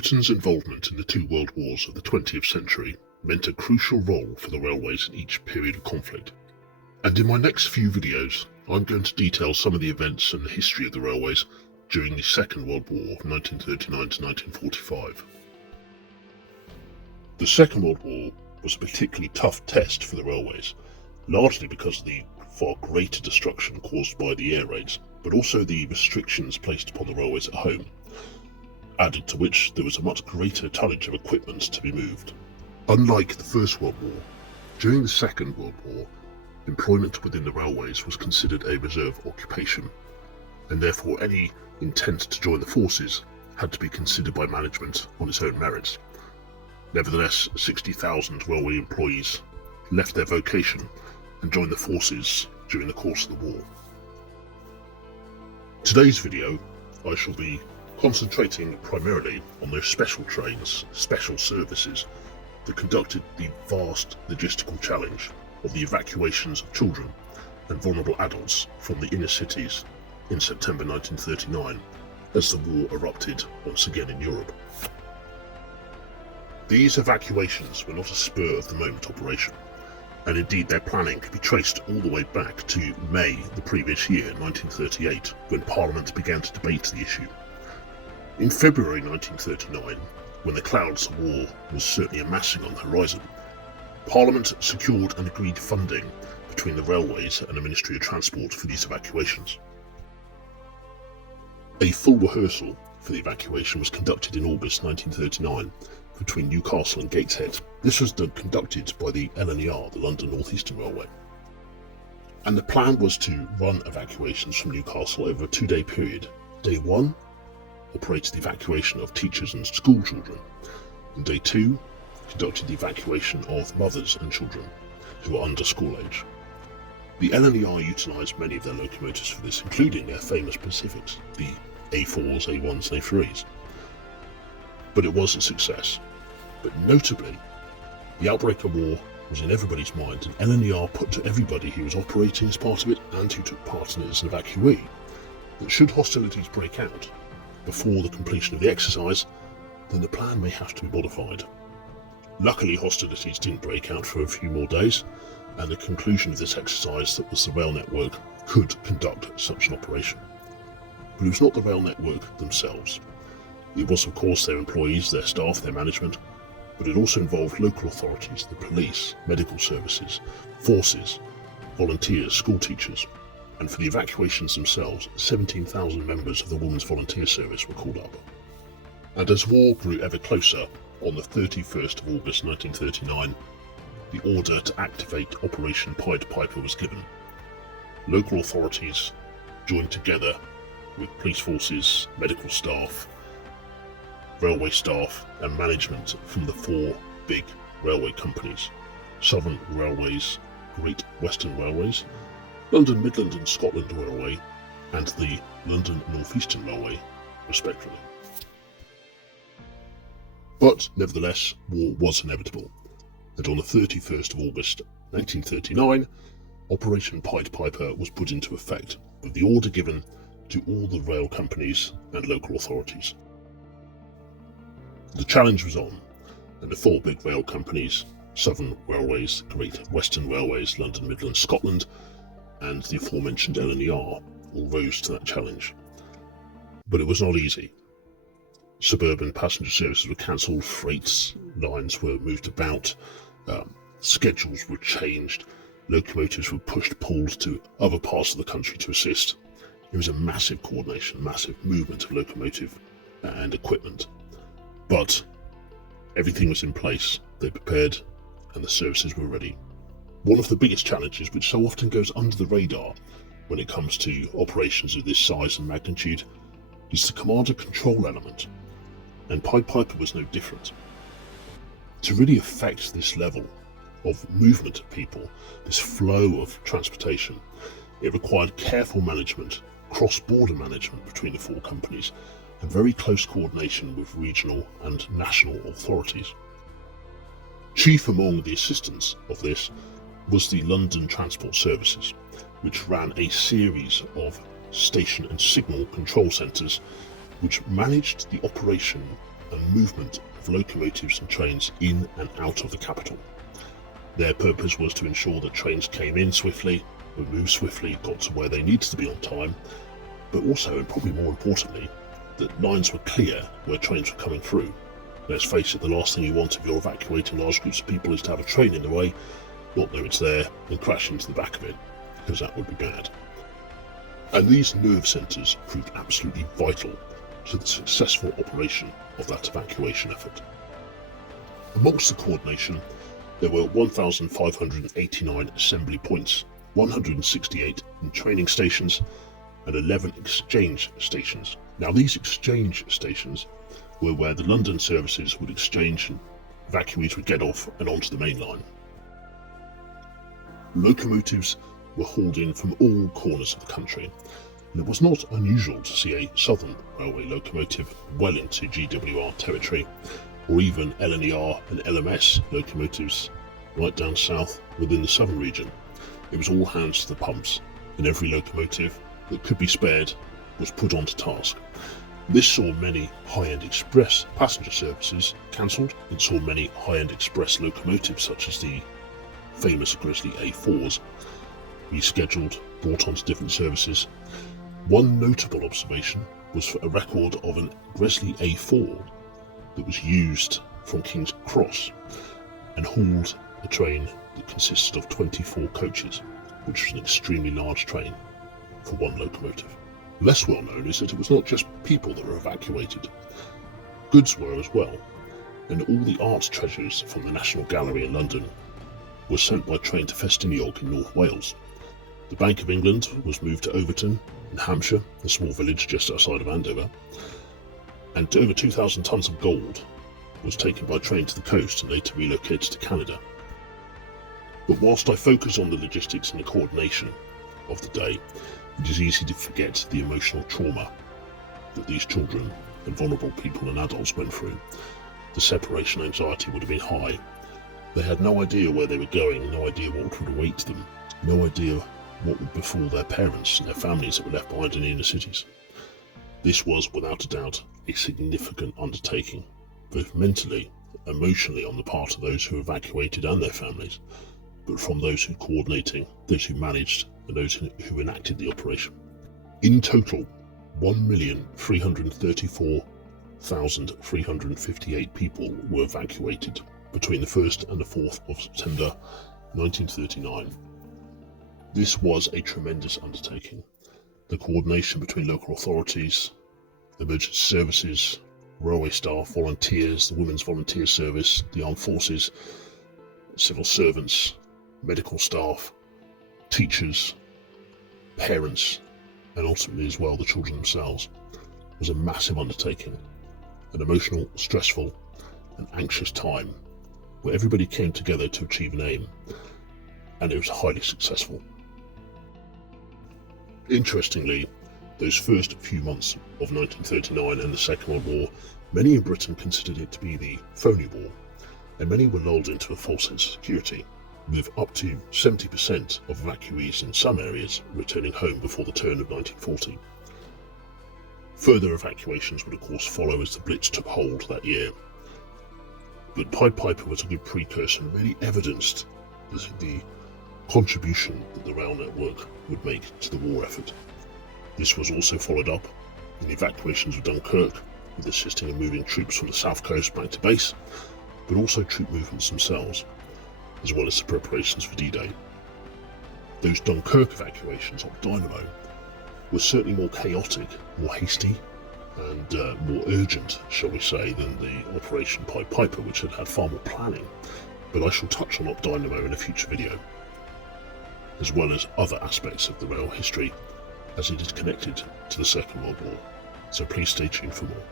Britain's involvement in the two world wars of the 20th century meant a crucial role for the railways in each period of conflict. And in my next few videos, I'm going to detail some of the events and the history of the railways during the Second World War of 1939 to 1945. The Second World War was a particularly tough test for the railways, largely because of the far greater destruction caused by the air raids, but also the restrictions placed upon the railways at home, added to which there was a much greater tonnage of equipment to be moved. Unlike the First World War, during the Second World War, employment within the railways was considered a reserve occupation, and therefore any intent to join the forces had to be considered by management on its own merits. Nevertheless, 60,000 railway employees left their vocation and joined the forces during the course of the war. Today's video, I shall be concentrating primarily on those special trains, special services that conducted the vast logistical challenge of the evacuations of children and vulnerable adults from the inner cities in September 1939 as the war erupted once again in Europe. These evacuations were not a spur-of-the-moment operation, and indeed their planning can be traced all the way back to May the previous year, 1938, when Parliament began to debate the issue. In February 1939, when the clouds of war was certainly amassing on the horizon, Parliament secured and agreed funding between the railways and the Ministry of Transport for these evacuations. A full rehearsal for the evacuation was conducted in August 1939 between Newcastle and Gateshead. This was conducted by the LNER, the London North Eastern Railway. And the plan was to run evacuations from Newcastle over a 2-day period. Day 1 operated the evacuation of teachers and school children, and Day 2 conducted the evacuation of mothers and children who were under school age. The LNER utilised many of their locomotives for this, including their famous Pacifics, the A4s, A1s and A3s. But it was a success. But notably, the outbreak of war was in everybody's mind, and LNER put to everybody who was operating as part of it and who took part in it as an evacuee that should hostilities break out before the completion of the exercise, then the plan may have to be modified. Luckily, hostilities didn't break out for a few more days, and the conclusion of this exercise that was the rail network could conduct such an operation. But it was not the rail network themselves. It was of course their employees, their staff, their management, but it also involved local authorities, the police, medical services, forces, volunteers, school teachers, and for the evacuations themselves, 17,000 members of the Women's Volunteer Service were called up. And as war grew ever closer, on the 31st of August 1939, the order to activate Operation PIED was given. Local authorities joined together with police forces, medical staff, railway staff and management from the 4 big railway companies: Southern Railways, Great Western Railways, London Midland and Scotland Railway, and the London North Eastern Railway, respectively. But nevertheless, war was inevitable, and on the 31st of August 1939, Operation PIPER was put into effect, with the order given to all the rail companies and local authorities. The challenge was on, and the 4 big rail companies, Southern Railways, Great Western Railways, London Midland, Scotland, and the aforementioned LNER, all rose to that challenge. But it was not easy. Suburban passenger services were cancelled, freight lines were moved about, schedules were changed, locomotives were pulled to other parts of the country to assist. It was a massive coordination, massive movement of locomotive and equipment. But everything was in place, they prepared, and the services were ready. One of the biggest challenges, which so often goes under the radar when it comes to operations of this size and magnitude, is the command and control element, and PIPER was no different. To really affect this level of movement of people, this flow of transportation, it required careful management, cross-border management between the 4 companies, and very close coordination with regional and national authorities. Chief among the assistants of this was the London Transport Services, which ran a series of station and signal control centres which managed the operation and movement of locomotives and trains in and out of the capital. Their purpose was to ensure that trains came in swiftly, would move swiftly, got to where they needed to be on time, but also, and probably more importantly, that lines were clear where trains were coming through. Let's face it, the last thing you want if you're evacuating large groups of people is to have a train in the way, not know it's there, and crash into the back of it, because that would be bad. And these nerve centres proved absolutely vital to the successful operation of that evacuation effort. Amongst the coordination, there were 1,589 assembly points, 168 in training stations, and 11 exchange stations. Now, these exchange stations were where the London services would exchange and evacuees would get off and onto the main line. Locomotives were hauled in from all corners of the country, and it was not unusual to see a Southern Railway locomotive well into GWR territory, or even LNER and LMS locomotives right down south within the southern region. It was all hands to the pumps, and every locomotive that could be spared was put onto task. This saw many high-end express passenger services cancelled. It saw many high-end express locomotives such as the famous Grizzly A4s rescheduled, brought onto different services. One notable observation was for a record of an Grizzly A4 that was used from King's Cross and hauled a train that consisted of 24 coaches, which was an extremely large train for one locomotive. Less well known is that it was not just people that were evacuated. Goods were as well, and all the art treasures from the National Gallery in London were sent by train to Festiniog in North Wales. The Bank of England was moved to Overton in Hampshire, a small village just outside of Andover, and over 2,000 tonnes of gold was taken by train to the coast and later relocated to Canada. But whilst I focus on the logistics and the coordination of the day, it is easy to forget the emotional trauma that these children and vulnerable people and adults went through. The separation anxiety would have been high. They had no idea where they were going, no idea what would await them, no idea what would befall their parents and their families that were left behind in the inner cities. This was, without a doubt, a significant undertaking, both mentally, emotionally on the part of those who evacuated and their families, but from those who were coordinating, those who managed, and those who enacted the operation. In total, 1,334,358 people were evacuated between the 1st and the 4th of September 1939. This was a tremendous undertaking. The coordination between local authorities, emergency services, railway staff, volunteers, the Women's Volunteer Service, the armed forces, civil servants, medical staff, teachers, parents, and ultimately as well the children themselves, was a massive undertaking, an emotional, stressful and anxious time where everybody came together to achieve an aim, and it was highly successful. Interestingly, those first few months of 1939 and the Second World War, many in Britain considered it to be the phony war, and many were lulled into a false sense of security, with up to 70% of evacuees in some areas returning home before the turn of 1940. Further evacuations would of course follow as the Blitz took hold that year, but Pied Piper was a good precursor and really evidenced the contribution that the rail network would make to the war effort. This was also followed up in the evacuations of Dunkirk, with assisting in moving troops from the south coast back to base, but also troop movements themselves, as well as the preparations for D-Day. Those Dunkirk evacuations up Dynamo were certainly more chaotic, more hasty, and more urgent, shall we say, than the Operation Pied Piper, which had far more planning. But I shall touch on Up Dynamo in a future video, as well as other aspects of the rail history as it is connected to the Second World War. So please stay tuned for more.